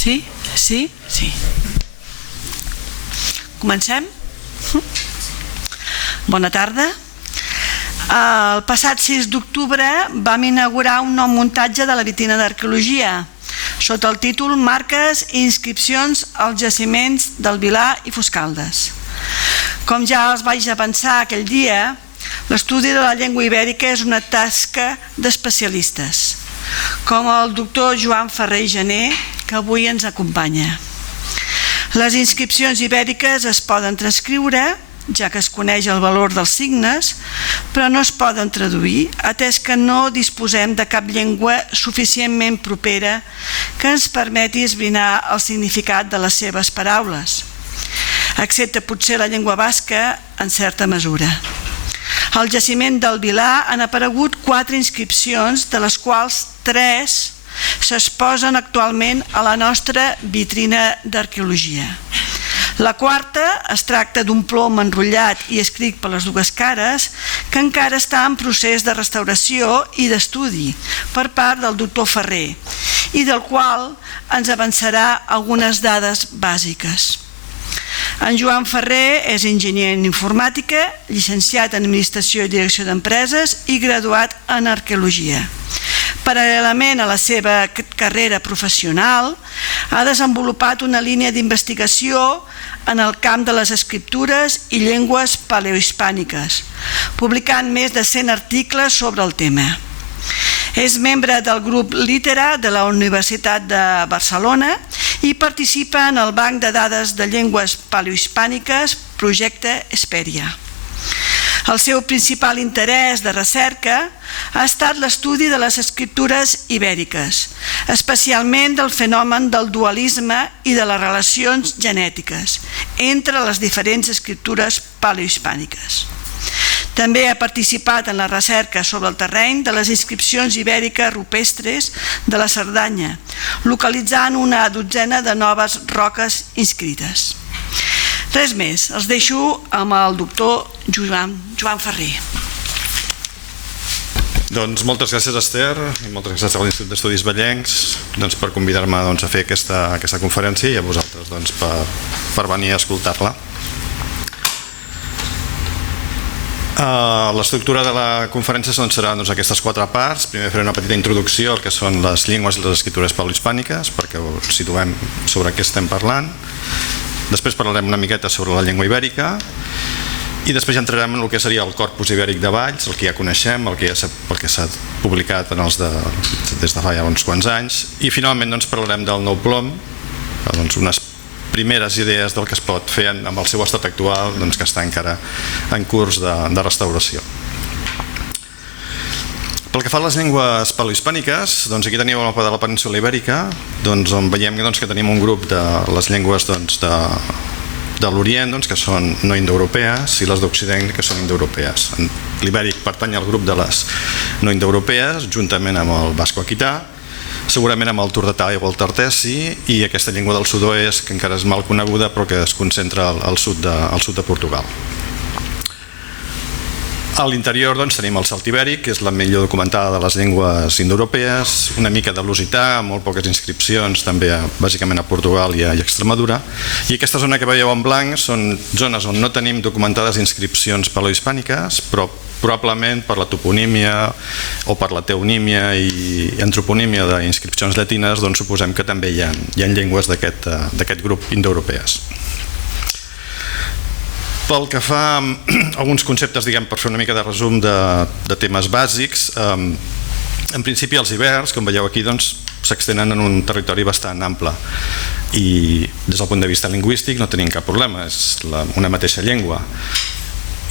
Sí? Sí? Sí. Comencem? Bona tarda. El passat 6 d'octubre vam inaugurar un nou muntatge de la vitrina d'arqueologia sota el títol Marques i inscripcions als jaciments del Vilar i Foscaldes. Com ja els vaig avançar aquell dia, l'estudi de la llengua ibèrica és una tasca d'especialistes, com el doctor Joan Ferrer i Gené, que avui ens acompanya. Les inscripcions ibèriques es poden transcriure, ja que es coneix el valor dels signes, però no es poden traduir, atès que no disposem de cap llengua suficientment propera que ens permeti esbrinar el significat de les seves paraules, excepte potser la llengua basca en certa mesura. Al jaciment del Vilar han aparegut 4 inscripcions, de les quals 3 s'exposen actualment a la nostra vitrina d'arqueologia. La quarta es tracta d'un plom enrotllat i escrit per les dues cares que encara està en procés de restauració i d'estudi per part del doctor Ferrer i del qual ens avançarà algunes dades bàsiques. En Joan Ferrer és enginyer en informàtica, llicenciat en Administració i Direcció d'Empreses i graduat en Arqueologia. Paral·lelament a la seva carrera professional, ha desenvolupat una línia d'investigació en el camp de les escriptures i llengües paleohispàniques, publicant més de 100 articles sobre el tema. És membre del grup Litera de la Universitat de Barcelona i participa en el Banc de Dades de Llengües Paleohispàniques Projecte Hesperia. El seu principal interès de recerca ha estat l'estudi de les escriptures ibèriques, especialment del fenomen del dualisme i de les relacions genètiques entre les diferents escriptures paleohispàniques. També ha participat en la recerca sobre el terreny de les inscripcions ibèriques rupestres de la Cerdanya, localitzant una dotzena de noves roques inscrites. Res més, els deixo amb el doctor Joan Ferrer. Doncs moltes gràcies, Esther, i moltes gràcies a l'Institut d'Estudis Vallencs per convidar-me a fer aquesta conferència i a vosaltres per venir a escoltar-la. L'estructura de la conferència serà aquestes 4 parts. Primer faré una petita introducció al que són les llengües i les escriptures paleohispàniques, perquè ho situem sobre què estem parlant. Després parlarem una miqueta sobre la llengua ibèrica i després ja entrarem en el que seria el corpus ibèric de Valls, el que ja coneixem, el que s'ha publicat des de fa ja uns quants anys, i finalment parlarem del nou plom, unes primeres idees del que es pot fer amb el seu estat actual, que està encara en curs de restauració. Pel que fa a les llengües paleohispàniques, aquí tenim el mapa de la península ibèrica, on veiem que tenim un grup de les llengües de l'Orient, que són no indoeuropees, i les d'Occident, que són indoeuropees. L'ibèric pertany al grup de les no indoeuropees, juntament amb el basco-aquità, segurament amb el turdetà i el tartessi, i aquesta llengua del sud-oest, que encara és mal coneguda, però que es concentra al sud de Portugal. A l'interior tenim el celtibèric, que és la millor documentada de les llengües indoeuropees, una mica de lusità, amb molt poques inscripcions, també bàsicament a Portugal i a Extremadura. I aquesta zona que veieu en blanc són zones on no tenim documentades inscripcions paleohispàniques, però probablement per la toponímia o per la teonímia i antroponímia d'inscripcions llatines, suposem que també hi ha llengües d'aquest grup indoeuropees. Pel que fa a alguns conceptes, per fer una mica de resum de temes bàsics, en principi els ibers, com veieu aquí, s'extenen en un territori bastant ample i des del punt de vista lingüístic no tenim cap problema, és una mateixa llengua.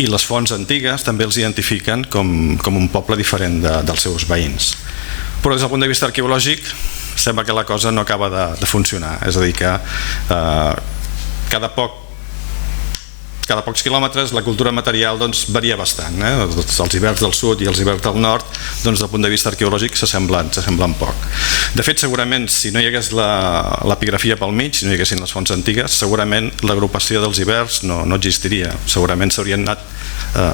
I les fonts antigues també els identifiquen com un poble diferent dels seus veïns. Però des del punt de vista arqueològic sembla que la cosa no acaba de funcionar, és a dir que cada pocs quilòmetres la cultura material varia bastant. Els ibers del sud i els ibers del nord, des del punt de vista arqueològic, s'assemblen poc. De fet, segurament, si no hi hagués l'epigrafia pel mig, si no hi haguessin les fonts antigues, segurament l'agrupació dels ibers no existiria. Segurament s'haurien anat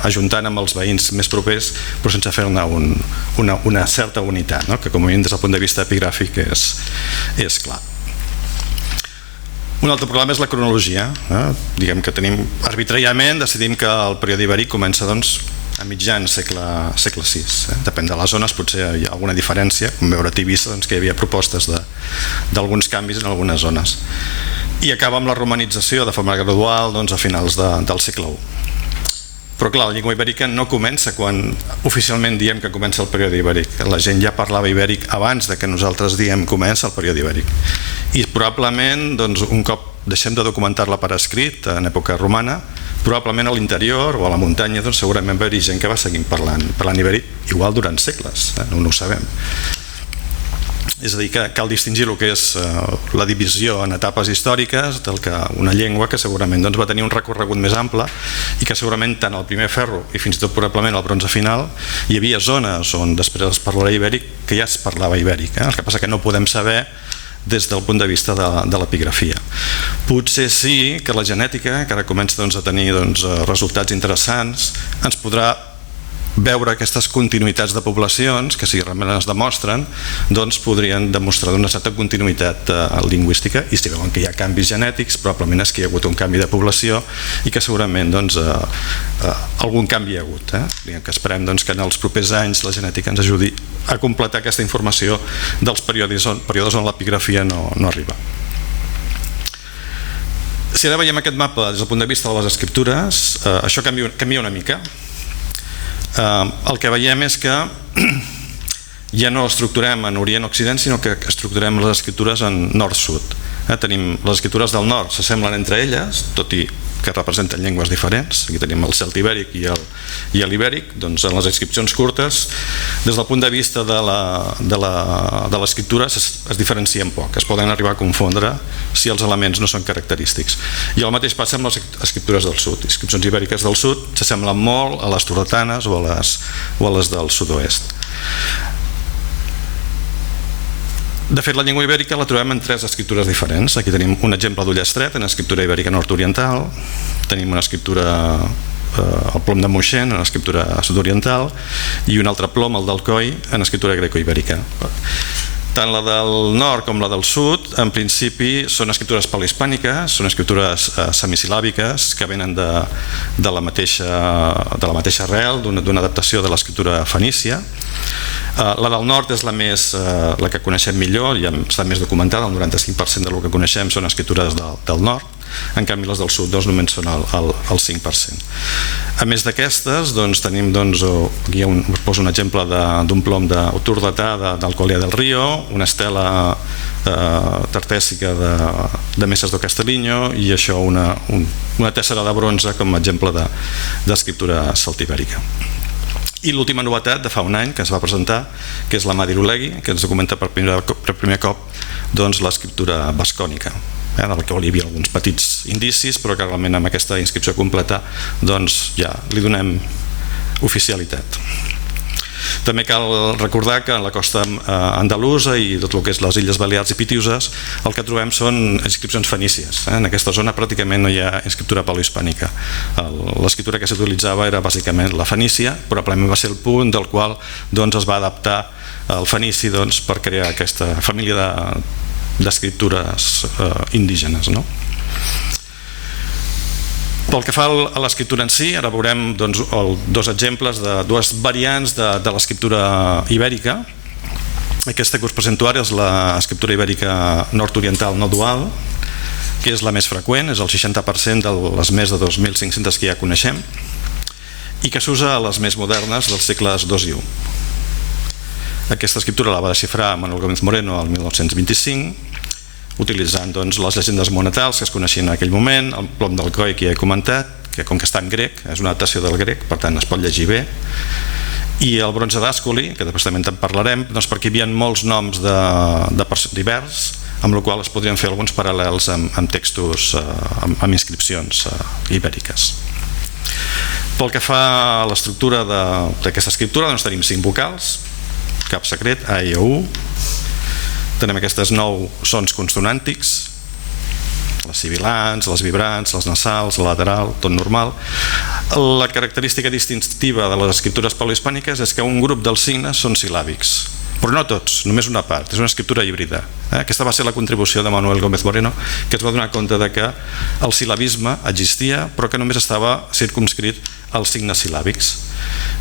ajuntant amb els veïns més propers, però sense fer-ne una certa unitat, que com a mínim des del punt de vista epigràfic és clar. Un altre problema és la cronologia. Diguem que tenim arbitràriament, decidim que el període ibèric comença a mitjans segle VI. Depèn de les zones, potser hi ha alguna diferència, com veure a Tivissa, que hi havia propostes d'alguns canvis en algunes zones. I acaba amb la romanització de forma gradual a finals del segle I. Però clar, la llengua ibèrica no comença quan oficialment diem que comença el període ibèric. La gent ja parlava ibèric abans de que nosaltres diem comença el període ibèric. I probablement, un cop deixem de documentar-la per escrit en època romana, probablement a l'interior o a la muntanya segurament va haver gent que va seguir parlant ibèric igual durant segles, no ho sabem. És a dir, que cal distingir el que és la divisió en etapes històriques del que una llengua que segurament va tenir un recorregut més ample i que segurament tant al primer ferro i fins i tot probablement al bronze final hi havia zones on després es parlava ibèric que ja es parlava ibèric. El que passa que no podem saber des del punt de vista de l'epigrafia. Potser sí que la genètica, que ara comença a tenir resultats interessants, ens podrà veure aquestes continuïtats de poblacions que si realment es demostren podrien demostrar una certa continuïtat lingüística, i si veuen que hi ha canvis genètics probablement és que hi ha hagut un canvi de població i que segurament algun canvi hi ha hagut. Que esperem que en els propers anys la genètica ens ajudi a completar aquesta informació dels períodes on l'epigrafia no arriba. Si ara veiem aquest mapa des del punt de vista de les escriptures, això canvia una mica. El que veiem és que ja no estructurem en Orient-Occident, sinó que estructurem les escriptures en nord-sud. Tenim les escriptures del nord, s'assemblen entre elles, tot i que representen llengües diferents. Aquí tenim el celtibèric i l'ibèric. En les inscripcions curtes, des del punt de vista de l'escriptura, es diferencien poc, es poden arribar a confondre si els elements no són característics. I el mateix passa amb les escriptures del sud. Les inscripcions ibèriques del sud s'assemblen molt a les tordetanes o a les del sud-oest. De fet, la llengua ibèrica la trobem en tres escriptures diferents. Aquí tenim un exemple d'Ullastret en escriptura ibèrica nord-oriental, tenim una escriptura, el plom de Moixent, en escriptura sud-oriental, i un altre plom, el d'Alcoi, en escriptura greco-ibèrica. Tant la del nord com la del sud, en principi, són escriptures paleohispàniques, són escriptures semisil·làbiques que venen de la mateixa arrel, d'una adaptació de l'escriptura fenícia. La del nord és la que coneixem millor, ja està més documentada, el 95% del que coneixem són escriptures del nord, en canvi les del sud només són el 5%. A més d'aquestes, tenim, aquí us poso un exemple d'un plom tordetà d'Alcolea del Río, una estela tartèssica de Mesas do Castellinho i això una tessera de bronze com a exemple d'escriptura celtibèrica. I l'última novetat de fa un any que es va presentar, que és la Madi Ulegui, que ens documenta per primer cop l'escriptura bascònica, de la qual hi havia alguns petits indicis, però que realment amb aquesta inscripció completa ja li donem oficialitat. També cal recordar que en la costa andalusa i tot el que és les Illes Balears i Pitiuses el que trobem són inscripcions fenícies. En aquesta zona pràcticament no hi ha inscriptura paleohispànica. L'escriptura que s'utilitzava era bàsicament la fenícia, probablement va ser el punt del qual es va adaptar el fenici per crear aquesta família d'escriptures indígenes. Pel que fa a l'escriptura en si, ara veurem dos exemples de dues variants de l'escriptura ibèrica. Aquesta que us presento ara és l'escriptura ibèrica nord-oriental no dual, que és la més freqüent, és el 60% de les més de 2.500 que ja coneixem, i que s'usa a les més modernes dels segles II i I. Aquesta escriptura la va desxifrar Manuel Gómez Moreno el 1925, utilitzant les llegendes monetals que es coneixien en aquell moment, el plom d'Alcoi que ja he comentat, que com que està en grec, és una adaptació del grec, per tant es pot llegir bé, i el bronze d'Ascoli, que després també en parlarem, perquè hi havia molts noms divers, amb la qual es podrien fer alguns paral·lels amb textos, amb inscripcions ibèriques. Pel que fa a l'estructura d'aquesta escriptura, tenim 5 vocals, cap secret, A, I, O, U. Tenim aquestes 9 sons consonàntics, les sibilants, les vibrants, les nasals, la lateral, tot normal. La característica distintiva de les escriptures paleohispàniques és que un grup dels signes són sil·làbics. però no tots, només una part, és una escriptura híbrida. Aquesta va ser la contribució de Manuel Gómez Moreno, que es va donar compte de que el sil·labisme existia, però que només estava circumscrit als signes sil·làbics.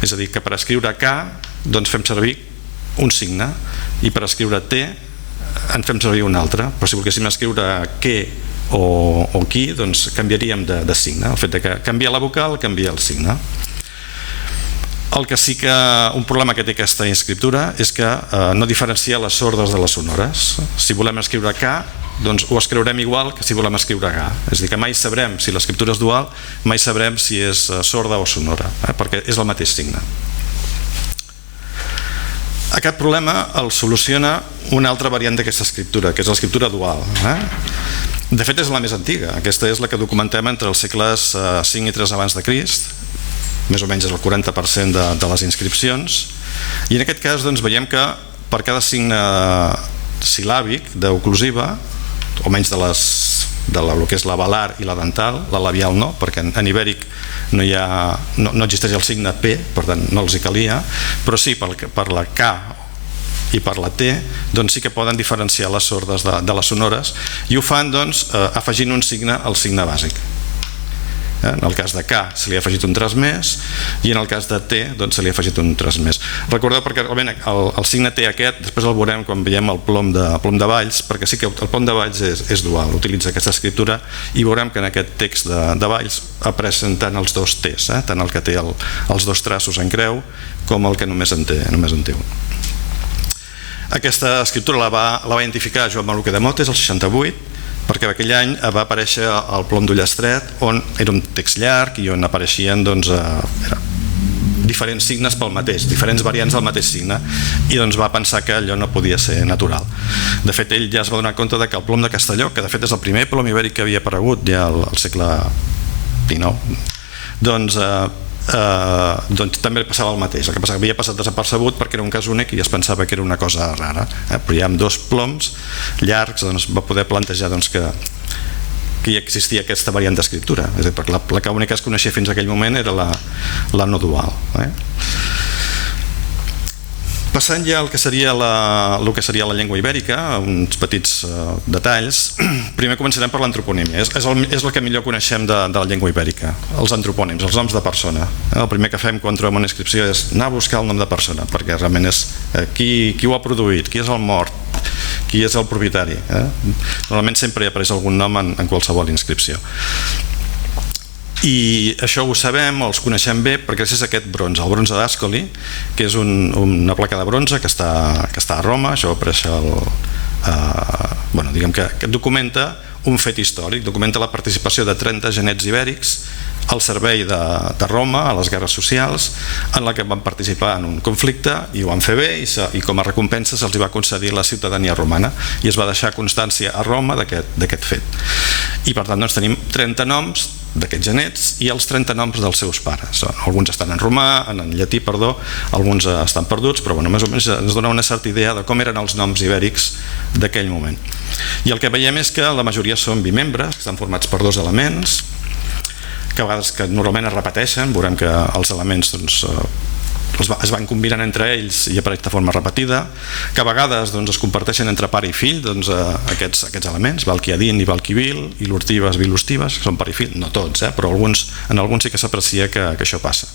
És a dir, que per escriure K doncs fem servir un signe i per escriure T en fem servir un altre, però si volguéssim escriure que o qui, doncs canviaríem de signe. El fet de que canvia la vocal canvia el signe. El que sí que un problema que té aquesta inscriptura és que no diferencia les sordes de les sonores. Si volem escriure K, doncs ho escriurem igual que si volem escriure G. És a dir, que mai sabrem si l'escriptura és dual, mai sabrem si és sorda o sonora, perquè és el mateix signe. Aquest problema el soluciona una altra variant d'aquesta escriptura, que és l'escriptura dual. De fet, és la més antiga. Aquesta és la que documentem entre els segles V i III abans de Crist. Més o menys és el 40% de les inscripcions. I en aquest cas doncs, veiem que per cada signe sil·làbic d'oclusiva, o menys del que és la velar i la dental, la labial no, perquè en ibèric no existeix el signe P, per tant no els hi calia, però sí per la K i per la T doncs sí que poden diferenciar les sordes de les sonores, i ho fan doncs afegint un signe al signe bàsic. En el cas de K se li ha afegit un traç més i en el cas de T doncs se li ha afegit un traç més. Recordeu, perquè realment el signe T aquest després el veurem quan veiem el plom de Valls, perquè sí que el plom de Valls és dual, utilitza aquesta escriptura, i veurem que en aquest text de Valls apareixen tant els dos T's, tant el que té els dos traços en creu com el que només en té un. Aquesta escriptura la va identificar Joan Maluquer de Motes el 68, perquè aquell any va aparèixer el plom d'Ullastret, on era un text llarg i on apareixien diferents signes pel mateix, diferents variants del mateix signe, i doncs va pensar que allò no podia ser natural. De fet, ell ja es va donar compte que el plom de Castelló, que de fet és el primer plom ibèric que havia aparegut ja al segle XIX, doncs també passava el mateix. El que passa que havia passat desapercebut perquè era un cas únic i es pensava que era una cosa rara, però ja amb dos ploms llargs va poder plantejar que hi existia aquesta variant d'escriptura, perquè la única que es coneixia fins a aquell moment era la no dual. Passant ja al que seria la llengua ibèrica, uns petits detalls. Primer començarem per l'antroponímia. És el que millor coneixem de la llengua ibèrica, els antropònims, els noms de persona. El primer que fem quan trobem una inscripció és anar a buscar el nom de persona, perquè realment és qui ho ha produït, qui és el mort, qui és el propietari. Normalment sempre hi apareix algun nom en qualsevol inscripció. I això ho sabem, els coneixem bé perquè gràcies a aquest bronze, el bronze d'Ascoli, que és una placa de bronze que està a Roma. Això apareix diguem que documenta un fet històric, documenta la participació de 30 genets ibèrics al servei de Roma a les guerres socials, en la que van participar en un conflicte i ho van fer bé, i com a recompensa se'ls va concedir la ciutadania romana i es va deixar constància a Roma d'aquest fet. I per tant doncs, tenim 30 noms d'aquests genets i els 30 noms dels seus pares. Alguns estan en llatí, alguns estan perduts, però més o menys ens dona una certa idea de com eren els noms ibèrics d'aquell moment. I el que veiem és que la majoria són bimembres, que estan formats per dos elements, que a vegades normalment es repeteixen. Veurem que els elements es van combinant entre ells i apareix de forma repetida, que a vegades es comparteixen entre pare i fill aquests elements, Valquiadin i Valquivil, i l'Urtibes, Vilustibes, que són pare i fill, no tots, però en alguns sí que s'aprecia que això passa.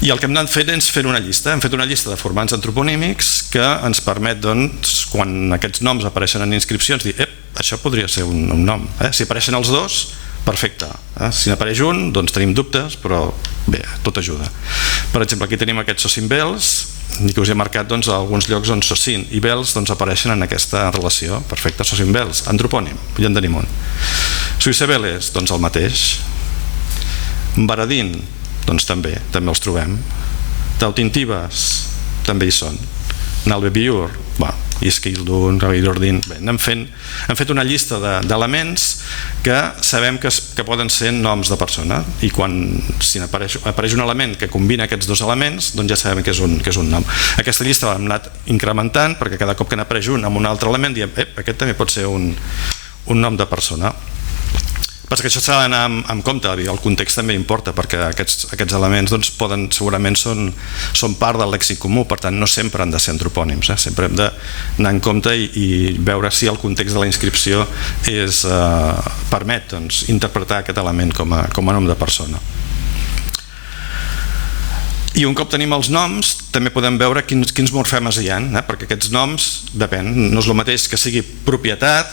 I el que hem anat fent és fer una llista. Hem fet una llista de formants antroponímics que ens permet, quan aquests noms apareixen en inscripcions, dir, això podria ser un nom. Si apareixen els dos, perfecte. Si n'apareix un, doncs tenim dubtes, però bé, tot ajuda. Per exemple, aquí tenim aquests Socimbels, i que us he marcat alguns llocs on Socin i Bels apareixen en aquesta relació. Perfecte, Socimbels, antropònim, ja en tenim un. Suïcebeles, doncs el mateix. Baradin, doncs també els trobem. Tautintibes, també hi són. Nalbebiur, Isquildun, Ravidordin. Hem fet una llista d'elements que sabem que poden ser noms de persona, i si apareix un element que combina aquests dos elements, doncs ja sabem que és un nom. Aquesta llista l'hem anat incrementant perquè cada cop que n'apareix un amb un altre element diem, aquest també pot ser un nom de persona. Però que això s'ha d'anar amb compte, el context també importa, perquè aquests elements segurament són part del lèxic comú, per tant no sempre han de ser antropònims, sempre hem d'anar en compte i veure si el context de la inscripció permet interpretar aquest element com a nom de persona. I un cop tenim els noms també podem veure quins morfemes hi ha, perquè aquests noms depèn, no és el mateix que sigui propietat,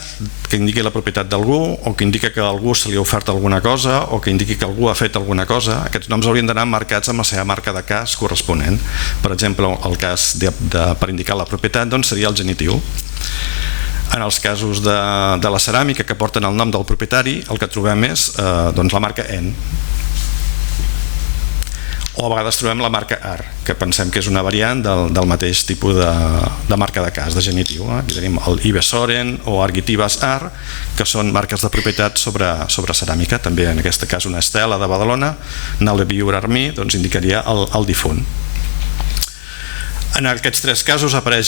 que indiqui la propietat d'algú, o que indica que a algú se li ha ofert alguna cosa, o que indiqui que algú ha fet alguna cosa. Aquests noms haurien d'anar marcats amb la seva marca de cas corresponent. Per exemple, el cas per indicar la propietat seria el genitiu. En els casos de la ceràmica que porten el nom del propietari, el que trobem és la marca EN, o a vegades trobem la marca AR, que pensem que és una variant del mateix tipus de marca de cas, de genitiu. Aquí tenim el Ibesoren o Argitibas AR, que són marques de propietat sobre ceràmica. També en aquest cas una estela de Badalona, Nalebiur Armí, indicaria el difunt. En aquests tres casos apareix